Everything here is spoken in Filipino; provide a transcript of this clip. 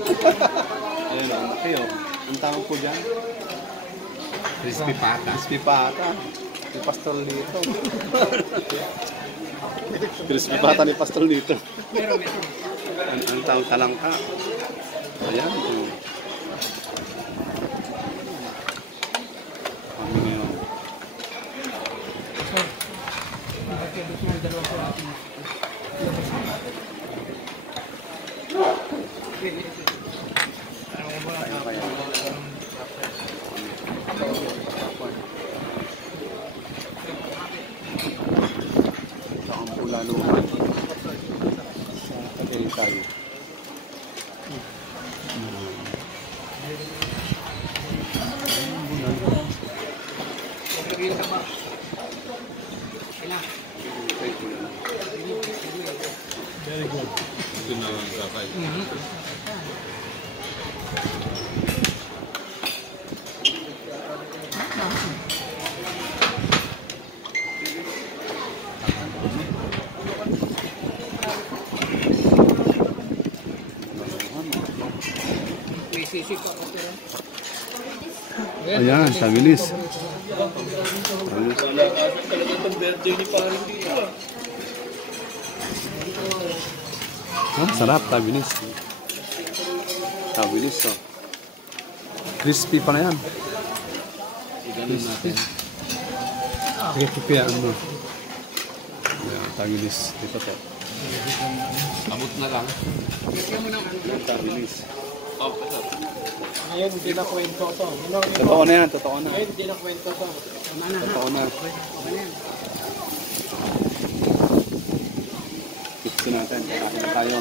Ayun, ang laki oh. Ang tawag po dyan? Crispy pata. Crispy pata. May pastol dito. Crispy pata ni pastol dito. Ang tawag talangka. Ayan. Kami ngayon. Laluhan sa Tagaytay. Very good. Ito na ang kakay. Ayan, tabilis. Sarap, tabilis. Tabilis, oh. Crispy pa na yan. Crispy. Sige, pipiyaan mo. Ayan, tabilis. Dito to. Amot na lang. Tabilis. Ngayon, hindi na kwento to. Totoo na yan, totoo na. Ngayon, hindi na kwento to. Totoo na. Tipsin natin, kakain na tayo.